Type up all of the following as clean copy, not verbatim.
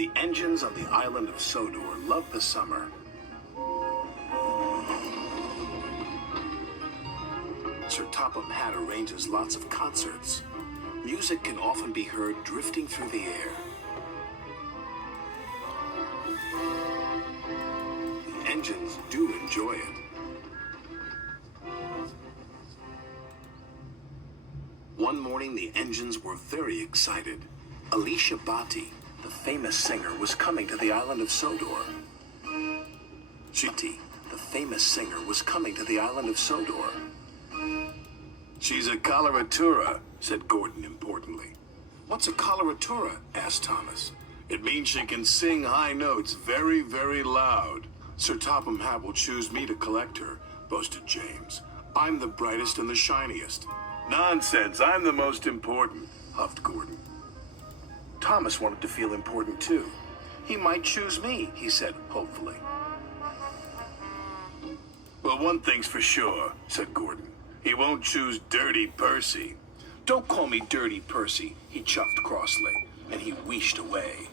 The engines on the island of Sodor love the summer. Sir Topham Hatt arranges lots of concerts. Music can often be heard drifting through the air. The engines do enjoy it. One morning, the engines were very excited. Alicia Botti, the famous singer, was coming to the island of Sodor. The famous singer, was coming to the island of Sodor. She's a coloratura, said Gordon importantly. What's a coloratura? Asked Thomas. It means she can sing high notes very, very loud. Sir Topham Hatt will choose me to collect her, boasted James. I'm the brightest and the shiniest. Nonsense, I'm the most important, huffed Gordon. Thomas wanted to feel important too. He might choose me, he said hopefully. Well, one thing's for sure, said Gordon. He won't choose Dirty Percy. Don't call me Dirty Percy, he chuffed crossly, and he wheeshed away.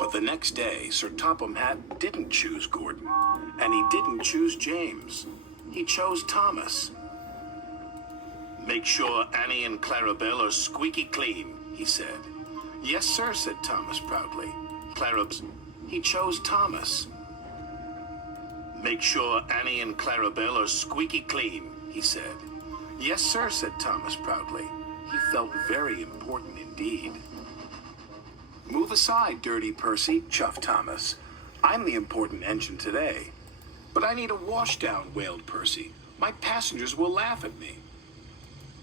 But the next day, Sir Topham Hatt didn't choose Gordon, and he didn't choose James. He chose Thomas. Make sure Annie and Clarabel are squeaky clean, he said. Yes, sir, said Thomas proudly. He chose Thomas. Make sure Annie and Clarabel are squeaky clean, he said. Yes, sir, said Thomas proudly. He felt very important indeed. Move aside, Dirty Percy, chuffed Thomas. I'm the important engine today. But I need a washdown, wailed Percy. My passengers will laugh at me.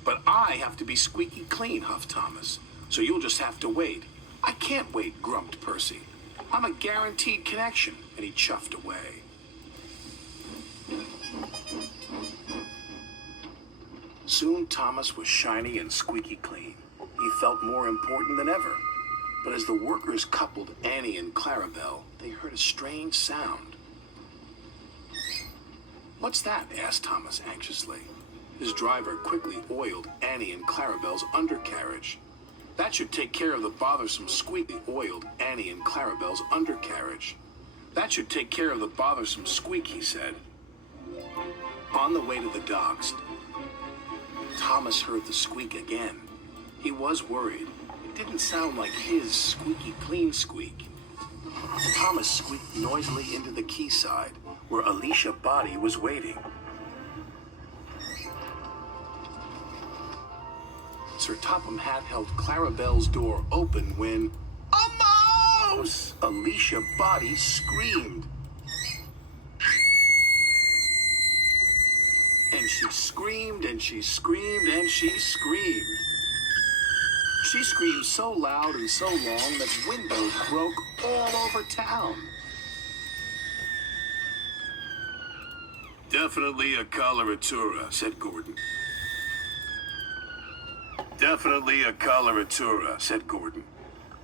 But I have to be squeaky clean, huffed Thomas. So you'll just have to wait. I can't wait, grumped Percy. I'm a guaranteed connection, and he chuffed away. Soon Thomas was shiny and squeaky clean. He felt more important than ever. But as the workers coupled Annie and Clarabel, they heard a strange sound. What's that? Asked Thomas anxiously. His driver quickly oiled Annie and Clarabel's undercarriage. That should take care of the bothersome squeak. Oiled Annie and Clarabel's undercarriage. That should take care of the bothersome squeak, he said. On the way to the docks, Thomas heard the squeak again. He was worried. It didn't sound like his squeaky clean squeak. Thomas squeaked noisily into the quayside, where Alicia Botti was waiting. Sir Topham Hatt held Clarabel's door open when, a mouse! Alicia Botti screamed. And she screamed, and she screamed, and she screamed. She screamed so loud and so long that windows broke all over town. Definitely a coloratura, said Gordon. Definitely a coloratura, said Gordon.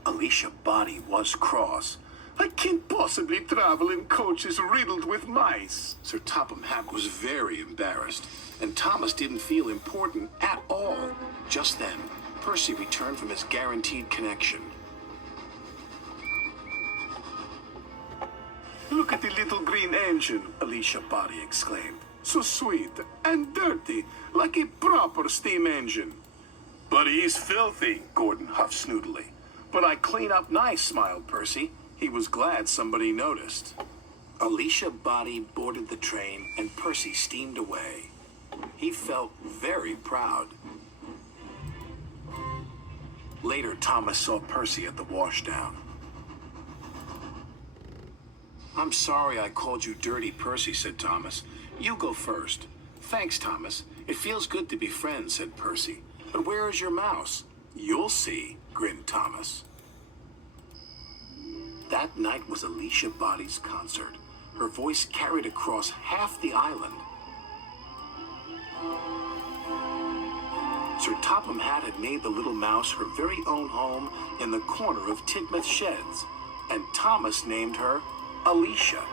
Alicia Botti was cross. I can't possibly travel in coaches riddled with mice. Sir Topham Hatt was very embarrassed, and Thomas didn't feel important at all. Just then, Percy returned from his guaranteed connection. Look at the little green engine, Alicia Botti exclaimed. So sweet and dirty, like a proper steam engine. But he's filthy, Gordon huffed snootily. But I clean up nice, smiled Percy. He was glad somebody noticed. Alicia Botti boarded the train, and Percy steamed away. He felt very proud. Later, Thomas saw Percy at the Washdown. I'm sorry I called you Dirty Percy, said Thomas. You go first. Thanks, Thomas. It feels good to be friends, said Percy. But where is your mouse? You'll see, grinned Thomas. That night was Alicia Botti's concert. Her voice carried across half the island. Sir Topham Hatt had made the little mouse her very own home in the corner of Tidmouth Sheds, and Thomas named her Alicia.